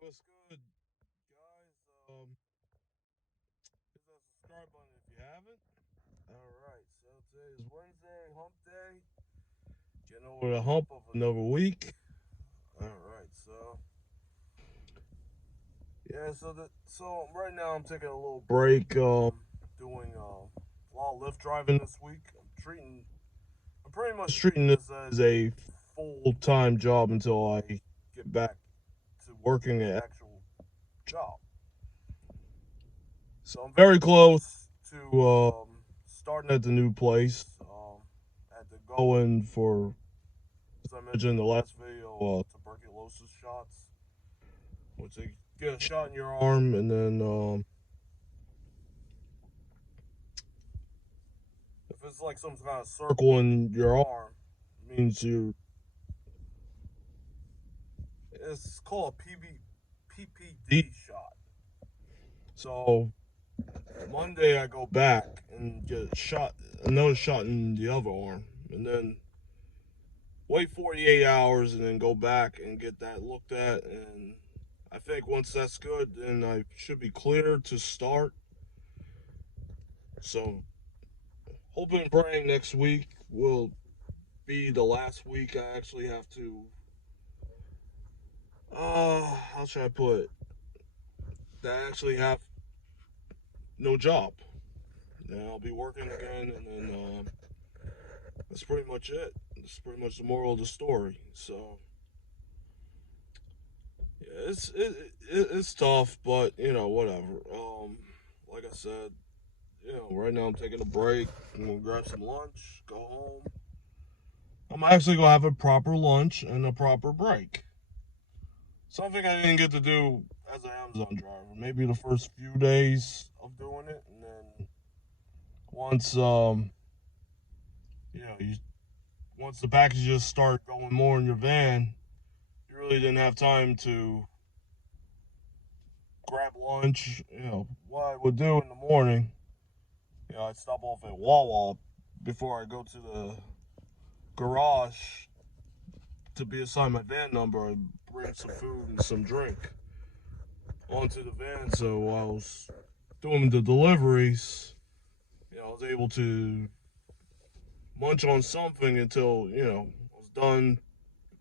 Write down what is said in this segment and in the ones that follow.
What's good, guys? Hit that subscribe button if you haven't. All right, so today is Wednesday, Hump Day. Getting over the hump of another week. All right, so yeah, so right now I'm taking a little break. Doing a lot of Lyft driving this week. I'm pretty much treating this as a full time job until I get back to working an actual job. So I'm very close to starting at the new place. I had to go in for, as I mentioned in the last video, tuberculosis shots, which they get a shot in your arm, and then if it's like some kind of circle in your arm, it means you're. It's called a PPD shot. So Monday I go back and get shot, another shot in the other arm, and then wait 48 hours and then go back and get that looked at. And I think once that's good, then I should be cleared to start. So, hoping and praying next week will be the last week I actually have to, how should I put it? That I actually have no job. Then I'll be working again, and then that's pretty much it. That's pretty much the moral of the story. So, yeah, it's tough, but whatever. Like I said, right now I'm taking a break. I'm gonna grab some lunch, go home. I'm actually gonna have a proper lunch and a proper break. Something I didn't get to do as an Amazon driver. Maybe the first few days of doing it, and then once you know, you once the packages start going more in your van, you really didn't have time to grab lunch. What I would do in the morning, I'd stop off at Wawa before I go to the garage to be assigned my van number and bring some food and some drink onto the van. So while I was doing the deliveries, I was able to munch on something until, I was done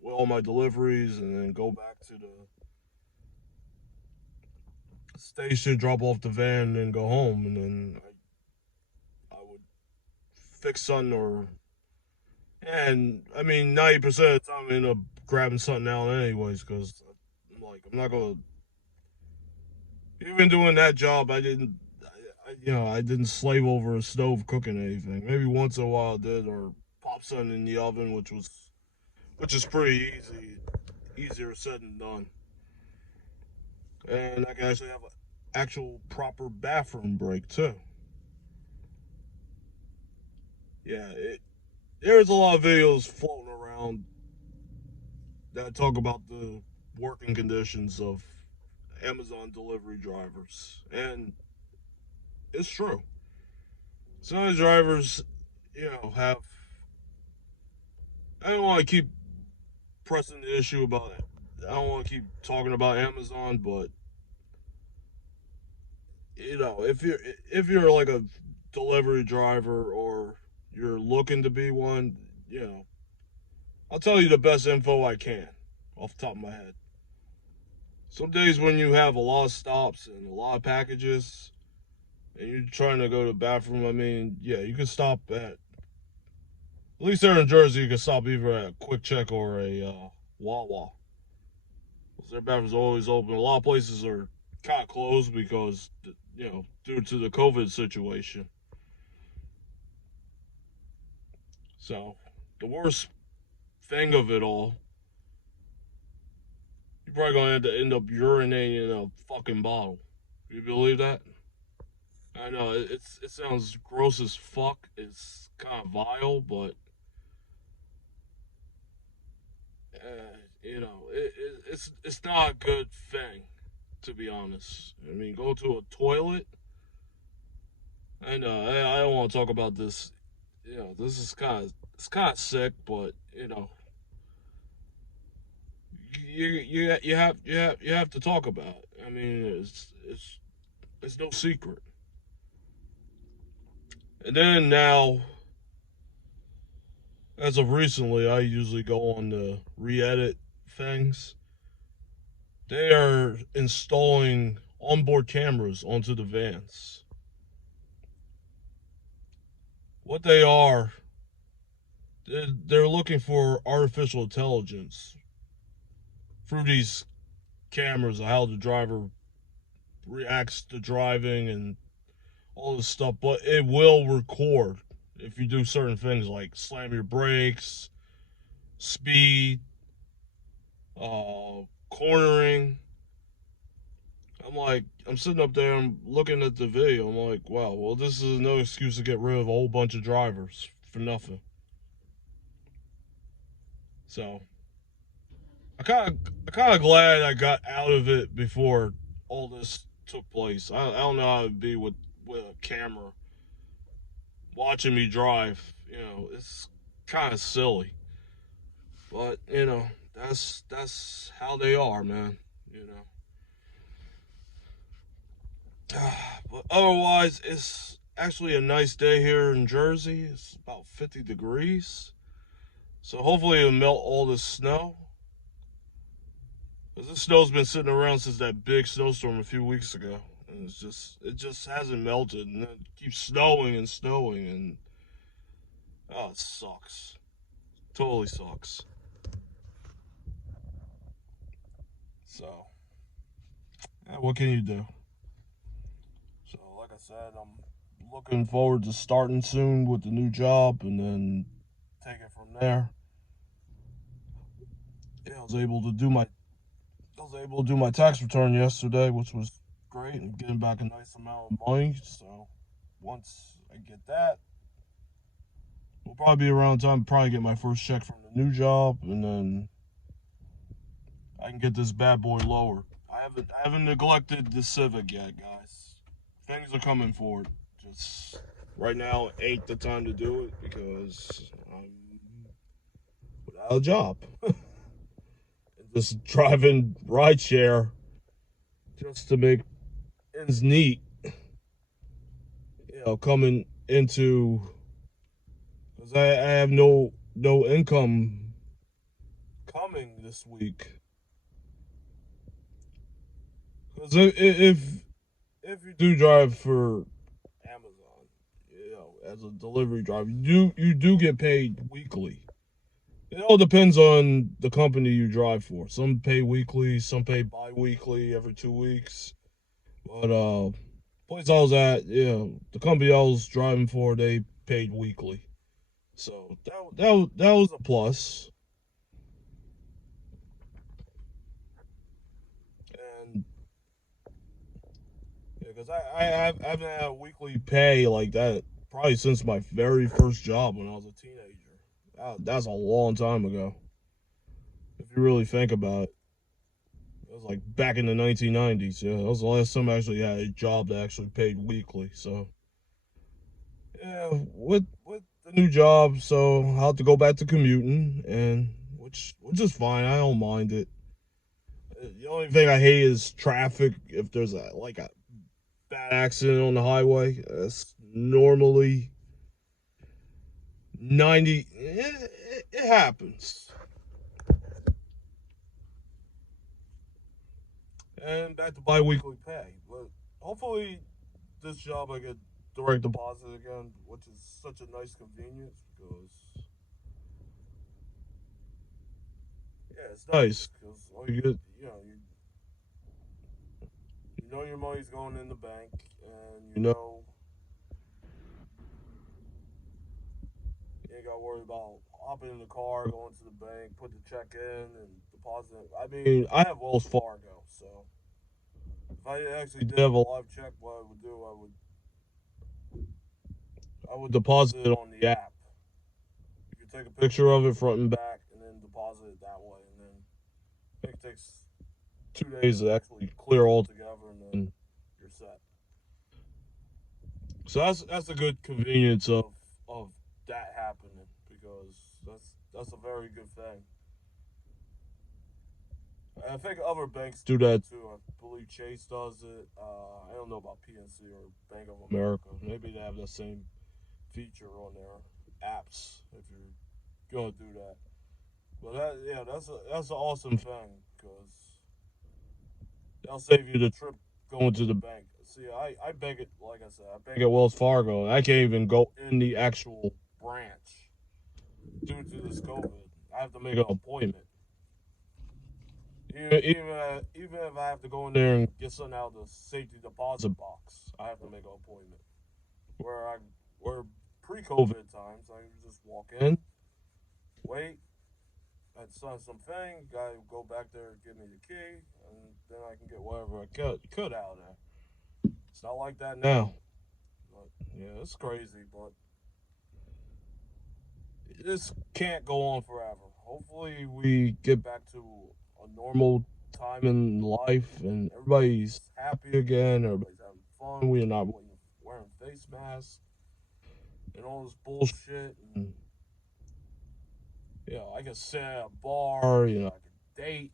with all my deliveries and then go back to the station, drop off the van, and go home. And then I would fix something and I mean, 90% of the time I end up grabbing something out anyways because I'm not going to even doing that job, I didn't slave over a stove cooking anything. Maybe once in a while I did, or pop something in the oven, which is pretty easier said than done. And I can actually have an actual proper bathroom break too. Yeah, there's a lot of videos floating around that talk about the working conditions of Amazon delivery drivers, and it's true. Some of the drivers, have. I don't want to keep pressing the issue about it. I don't want to keep talking about Amazon, but if you're like a delivery driver or you're looking to be one, I'll tell you the best info I can off the top of my head. Some days when you have a lot of stops and a lot of packages and you're trying to go to the bathroom, I mean, yeah, you can stop at least there in Jersey, you can stop either at a Quick Check or a Wawa. Their bathrooms are always open. A lot of places are kind of closed because, due to the COVID situation. So, the worst thing of it all, you're probably going to have to end up urinating in a fucking bottle. You believe that? I know it sounds gross as fuck. It's kind of vile, but it's not a good thing, to be honest. I mean, go to a toilet. I know I don't want to talk about this. This is kind of sick, but you have to talk about it. I mean, it's no secret. And then now, as of recently, I usually go on to re-edit things. They are installing onboard cameras onto the vans. What they are, they're looking for artificial intelligence through these cameras of how the driver reacts to driving and all this stuff, but it will record if you do certain things like slam your brakes, speed, cornering. I'm sitting up there, I'm looking at the video. I'm like, wow, well, this is no excuse to get rid of a whole bunch of drivers for nothing. So I kind of glad I got out of it before all this took place. I don't know how it'd be with a camera watching me drive. You know, it's kind of silly, but you know, that's how they are, man. You know, but otherwise, it's actually a nice day here in Jersey. It's about 50 degrees, so hopefully it'll melt all this snow. Cause this snow's been sitting around since that big snowstorm a few weeks ago, and it just hasn't melted, and it keeps snowing and snowing, and oh, it sucks. Totally sucks. So, yeah, what can you do? So, like I said, I'm looking forward to starting soon with the new job, and then take it from there. Yeah, I was able to do my tax return yesterday, which was great, and getting back a nice amount of money. So, once I get that, we'll probably be around time to probably get my first check from the new job, and then I can get this bad boy lowered. I haven't neglected the Civic yet, guys. Things are coming for it. Just right now ain't the time to do it because I'm without a job. Just driving rideshare just to make ends neat. You know, coming into because I have no income coming this week. Because if you do drive for Amazon, you know, as a delivery driver, you do get paid weekly. It all depends on the company you drive for. Some pay weekly, some pay bi-weekly every 2 weeks. But place I was at, yeah, the company I was driving for, they paid weekly. So that was a plus. And yeah, because I haven't had a weekly pay like that probably since my very first job when I was a teenager. That's a long time ago. If you really think about it, it was like back in the 1990s. Yeah, that was the last time I actually had a job that actually paid weekly. So yeah, with the new job, so I'll have to go back to commuting, and which is fine. I don't mind it. The only thing I hate is traffic. If there's a bad accident on the highway, that's normally 90. It happens. And back to bi-weekly pay. But hopefully, this job I get direct deposit again, which is such a nice convenience because yeah, it's nice because all you get, you know your money's going in the bank, and you know you ain't got to worry about hopping in the car, going to the bank, put the check in, and deposit it. I mean, I have Wells Fargo, so if I actually did have a live check, what I would do, I would deposit it on the app. You can take a picture of it front and back, and then deposit it that way, and then I think it takes 2 days to actually clear all together, and then you're set. So that's a good convenience of that happening because that's a very good thing. I think other banks do that too. I believe Chase does it. I don't know about PNC or Bank of America. Maybe they have the same feature on their apps if you're gonna do that. But that's an awesome thing because they'll save you the trip going to the bank. See, I bank it like I said, I bank at Wells Fargo, and I can't even go in the actual branch due to this COVID. I have to make an appointment. Even if I have to go in there and get something out of the safety deposit box, I have to make an appointment. Where pre-COVID times, I just walk in, wait, I'd sign something, guy would go back there and give me the key, and then I can get whatever I could out of there. It's not like that now. But yeah, it's crazy, but this can't go on forever. Hopefully, we get back to a normal time in life and everybody's happy again. Everybody's having fun. We're not wearing face masks and all this bullshit. And I can sit at a bar. I can date.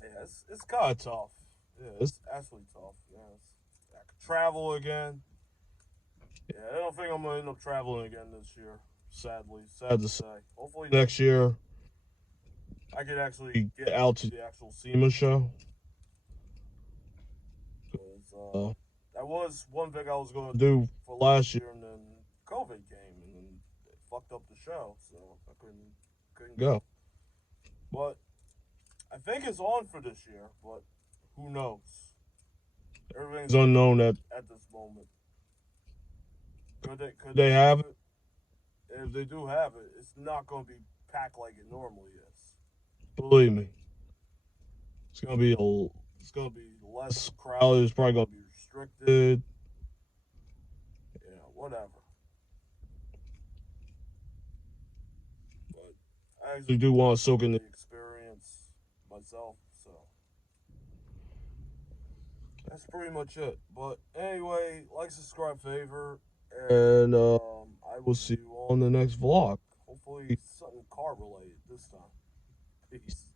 Yeah, it's kind of tough. Yeah, it's actually tough. Yeah, I can travel again. Yeah, I don't think I'm gonna end up traveling again this year. Sadly, sad to say. Hopefully next year I could actually get out to the actual SEMA show. Because that was one thing I was gonna do for last year, and then COVID came, and then it fucked up the show, so I couldn't go. But I think it's on for this year, but who knows? Everything's unknown at this moment. Could they have it? If they do have it, it's not going to be packed like it normally is. Believe me, it's gonna be less crowded. It's probably gonna be restricted. Whatever. But I actually do want to soak in the experience myself, so that's pretty much it. But anyway, like, subscribe, favor, and I will see you on the next vlog. Hopefully, something car related this time. Peace.